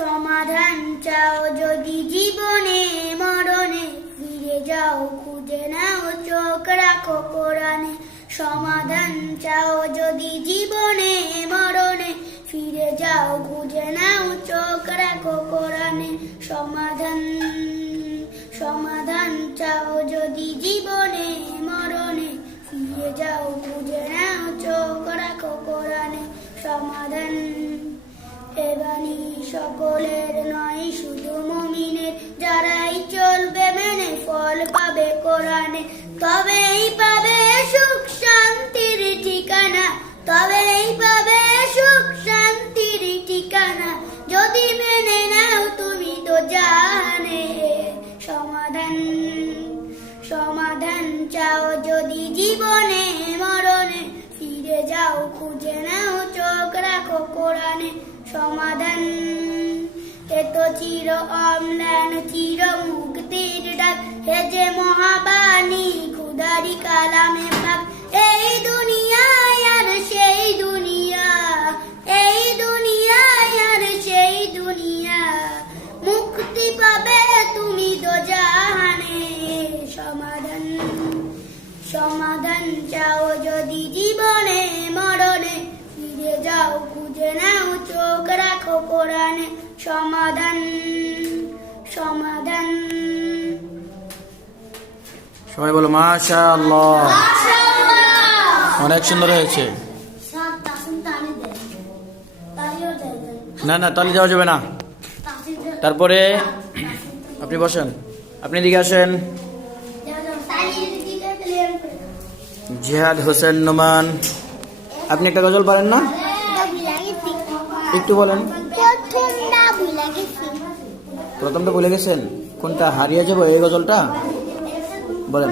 সমাধান চাও যদি জীবনে মরণে, ফিরে যাও খুঁজে নাও চোখ রাখো কোরআনে। সমাধান চাও যদি জীবনে মরণে, ফিরে যাও খুঁজে নাও চোখ রাখো কোরআনে। সমাধান চাও যদি জীবনে মরণে, ফিরে যাও খুঁজে নাও চোখ রাখো কোরআনে। সমাধান এ বাণী সকলের নয়, শুধু মুমিনের, যারাই চলবে মেনে ফল পাবে কোরআনে। তবেই পাবে সুখ শান্তির ঠিকানা, তবেই পাবে সুখ শান্তির ঠিকানা, যদি মেনে নাও তুমি তো জানে। সমাধান চাও যদি জীবনে মরণে, ফিরে যাও খুঁজে নাও চোখ রাখো কোরআনে। সমাধান এ তো চির অম্লান চির মুক্তির ডাক, হে যে মহাবাণী খুদারি কালামে পাক। এই দুনিয়ায় আর সেই দুনিয়া, এই দুনিয়ায় আর সেই দুনিয়া, মুক্তি পাবে তুমি তো জাহানে। সমাধান চাও যদি জীবনে মরণে, ফিরে যাও খুঁজে নাও চোখ রাখো কোরআনে। সমাধান সবাই বলো মাশাআল্লাহ, অনেক সুন্দর হয়েছে। না না, তালি দেওয়া যাবে না। তারপরে আপনি বসেন, আপনি এদিকে আসেন। জিহাদ হোসেন নোমান, আপনি একটা গজল পারেন না? একটু বলেন। প্রথমটা ভুলে গেছেন? কোনটা? হারিয়ে যাবো এই গজলটা বলেন।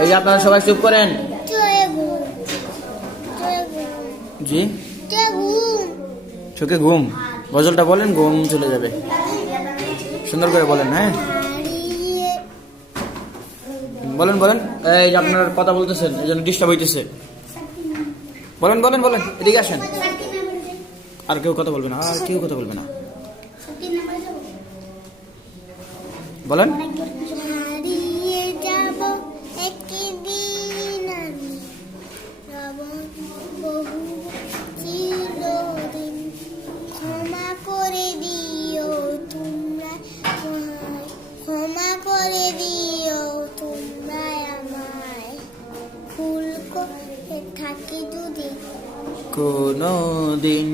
এই যে আপনারা সবাই চুপ করেন। জি, চোখে ঘুম, গজলটা বলেন, ঘুম চলে যাবে। সুন্দর করে বলেন। হ্যাঁ বলেন বলেন। এই যে আপনারা কথা বলতেছেন, এই জন্য ডিস্টার্ব হইতেছে। বলেন বলেন বলেন, এদিকে আসেন। আর কেউ কথা বলবে না, আর কেউ কথা বলবে না, বলেন। হারিয়ে যাব একদিন আমি, বহু চিরদিন, ক্ষমা করে দিও তোমরা, ক্ষমা করে দিও তোমরা আমায়, ভুল করে থাকি যদি কোনো দিন